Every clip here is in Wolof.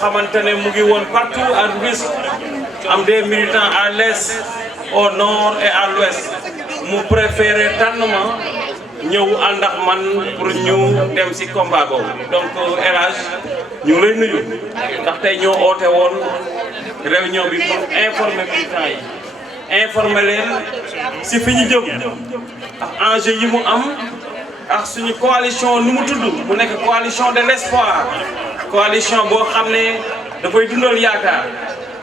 xamante ne mu ngi woon partout à Rufisque am des militants à l'est au nord et à l'ouest mu préféré tànn ma ñëw ànd ak man pour ñu dem ci combat boobu donc El Hadj ñu ngi lay nuyu ndax tey ñoo oote woon réunion bi pour informer militants yi informer leen ci fi ñu jëm ak enjeu yi mu am ak suñu coalition nu mu tudd mu nekk coalition de l'espoir coalition boo xam ne dafay dundal yaakaar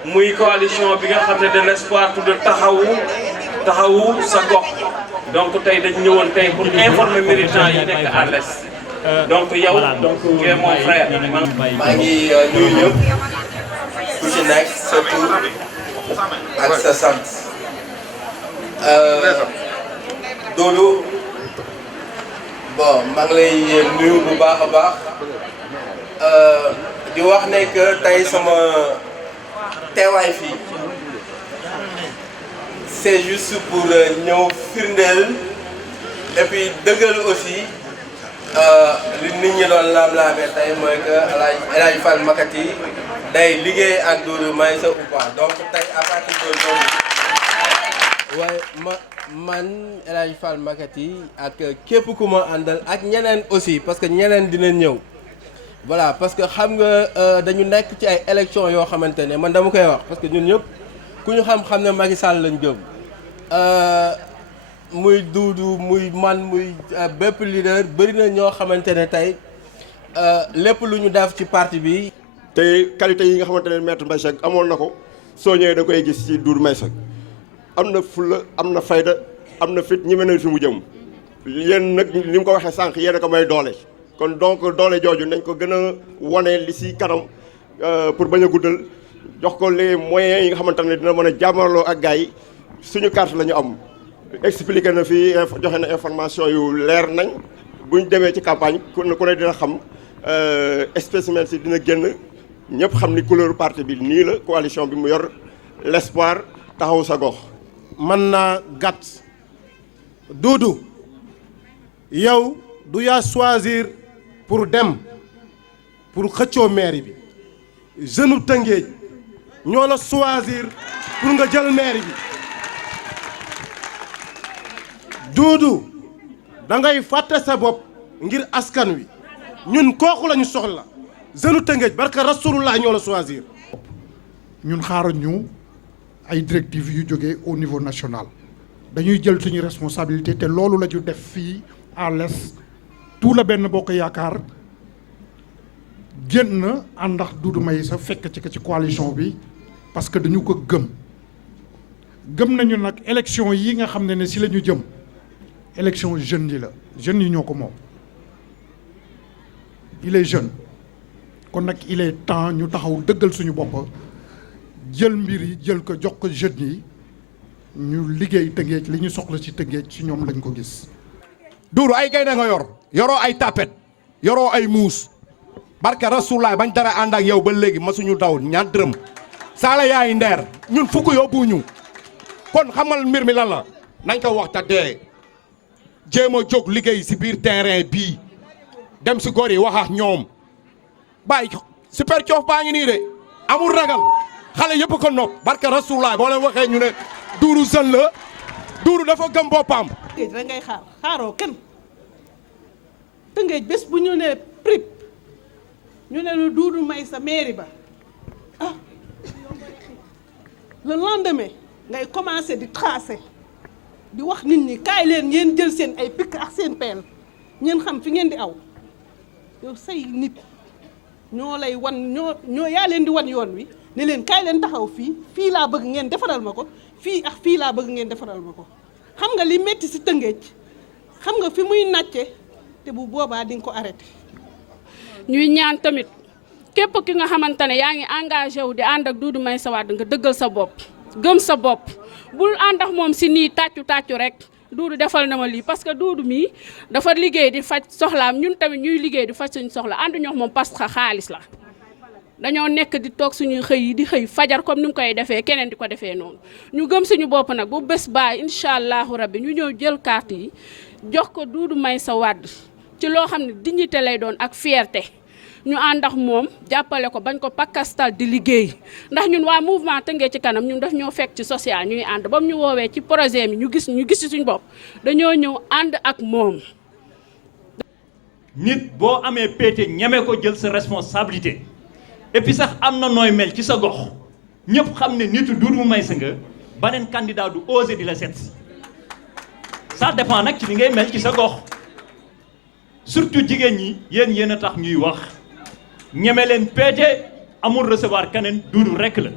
muy coalition bi nga xam ne de l'espoir tudd taxawu sa gox donc tey dañ ñëwoon tey pour informer militants yi nekk à l'est donc yow tu es mon frère. maa ngi nuyu ñëpp ku ci nekk sa tur ak sa sant Doudou bon maa ngi lay nuyu bu baax a baax di wax ne que tey sama teewaay fii c'est juste pour ñëw firndeel et puis dëggal aussi li nit ñi doon laam-laamee tey mooy que El Hadj Fall Makati day liggéey ak Doudou Maïssa ou pas donc tey à partir d'aujourd'hui waaye man El Hadj Fall Makati ak képp ku ma àndal ak ñeneen aussi parce que ñeneen dinañ ñëw voilà parce que xam nga dañu nekk ci ay élections yoo xamante ne man dama koy wax parce que ñun ñëpp ku ñu xam ne Macky Sall lañ gëm muy Doudou muy man muy bépp leader bëri na ñoo xamante ne tey lépp lu ñu def ci parti bi. te qualité yi nga xamante ne maître Mbaye Seck amoon na ko soo ñëwee da koy gis ci Doudou Maïssa am na fulla am na fayda am na fit ñi mel ne fi mu jëm yéen nag ni mu ko waxee sànq yéen a ko may doole kon donc doole jooju nañ ko gën a wane li si kanam pour bañ a guddal jox ko les moyens yi nga xamante ne dina mën a jàmmarloo ak gars yi suñu carte la ñu am expliqué na fii joxe na information yu leer nañ buñ demee ci campagne ku ne dina xam spécimen si dina génn ñëpp xam ni couleur parti bi nii la coalition bi mu yor l'espoir taxaw sa gox. mën naa gàtt Doudou yow du yaa choisir pour dem pour xëccoo mairie bi jeune u Tëngéej ñoo la choisir pour nga jël mairie bi Doudou da ngay fàtte sa bopp ngir askan wi ñun kooku lañu soxla jeune u Tëngéej barka rasulullah ñoo la choisir. ñun xaaruñu ay directives yu jógee au niveau national dañuy jël suñu responsabilité te loolu la ñu def fii à l'est tout la benn bokk yaakaar génn ànd ak Doudou Maïssa fekk ci coalition bi parce que dañu ko gëm nañu nag élection yi nga xam ne si la ñu jëm élection jeunes yi la jeunes yi ñoo ko moom il est jeune kon nag il est temps ñu taxaw dëggal suñu bopp jël mbir yi jël ko jox ko jeunes yi ñu liggéey Tëngéej li ñu soxla ci Tëngéej ci ñoom lañ ko gis. Doudou ay gaynde nga yoroo ay tapet yoroo ay muus barka rasulaay bañ dara ànd ak yow ba léegi masuñu daw ñaar dërëm saala yaay ndeer ñun fukk yóbbuñu kon xamal mbir mi lan la nañ ko wax ta dee jéem a jóg liggéey si biir terrain bii dem si góor yi wax ak ñoom bàyyi super coof baa ngi nii de amul ragal xale yëpp ko nopp barka rasulaay boo leen waxee ñu ne Doudou jeune la Doudou dafa gëm boppam. Tëngéej rek ngay xaaroo kenn Tëngéej bés bu ñu ne prip ñu ne lu Doudou Maïssa mairie ba ah le lendemain ngay commencer di tracer di wax nit ñi kaay leen ngeen jël seen ay pikk ak seen peel ngeen xam fi ngeen di aw yow say nit ñoo lay wan ñoo yaa leen di wan yoon wi ne leen kaay leen taxaw fii laa bëgg ngeen defaral ma ko fii ak fii laa bëgg ngeen defaral ma ko xam nga li metti ci Tëngéej xam nga fi muy nàcce te bu boobaa di nga ko arrêté. ñuy ñaan tamit képp ki nga xamante ne yaa ngi engagé wu di ànd ak Doudou Maïssa Wade nga dëggal sa bopp gëm sa bopp bul ànd ak moom ci nii tàccu rek Doudou defal na ma lii parce que Doudou mii dafa liggéey di faj soxlaam ñun tamit ñuy liggéey di faj suñu soxla ànd ñoo moom parce que xaalis la. dañoo nekk di toog suñuy xëy yi di xëy fajar comme ni mu koy defee keneen di ko defee noonu ñu gëm suñu bopp nag bu bés baa incha allahu rabbi ñu ñëw jël carte yi jox ko Doudou Maïssa Wade ci loo xam ne dignité lay doon ak fierté ñu ànd ak moom jàppale ko bañ ko pakkastal di liggéey ndax ñun waa mouvement Tëngéej ci kanam ñun daf ñoo fekk ci social ñuy ànd ba mu ñu woowee ci projet mi ñu gis ci suñu bopp dañoo ñëw ànd ak moom. nit boo amee péete ñeme ko jël sa responsabilité et puis sax am na nooy mel ci sa gox ñëpp xam ne nitu Doudou Maïssa nga beneen candidat du osé di la seet ça dépend nag ci li ngay mel ci sa gox surtout jigéen ñi yéen a tax ñuy wax ñeme leen péete amul recevoir keneen Doudou rekk la.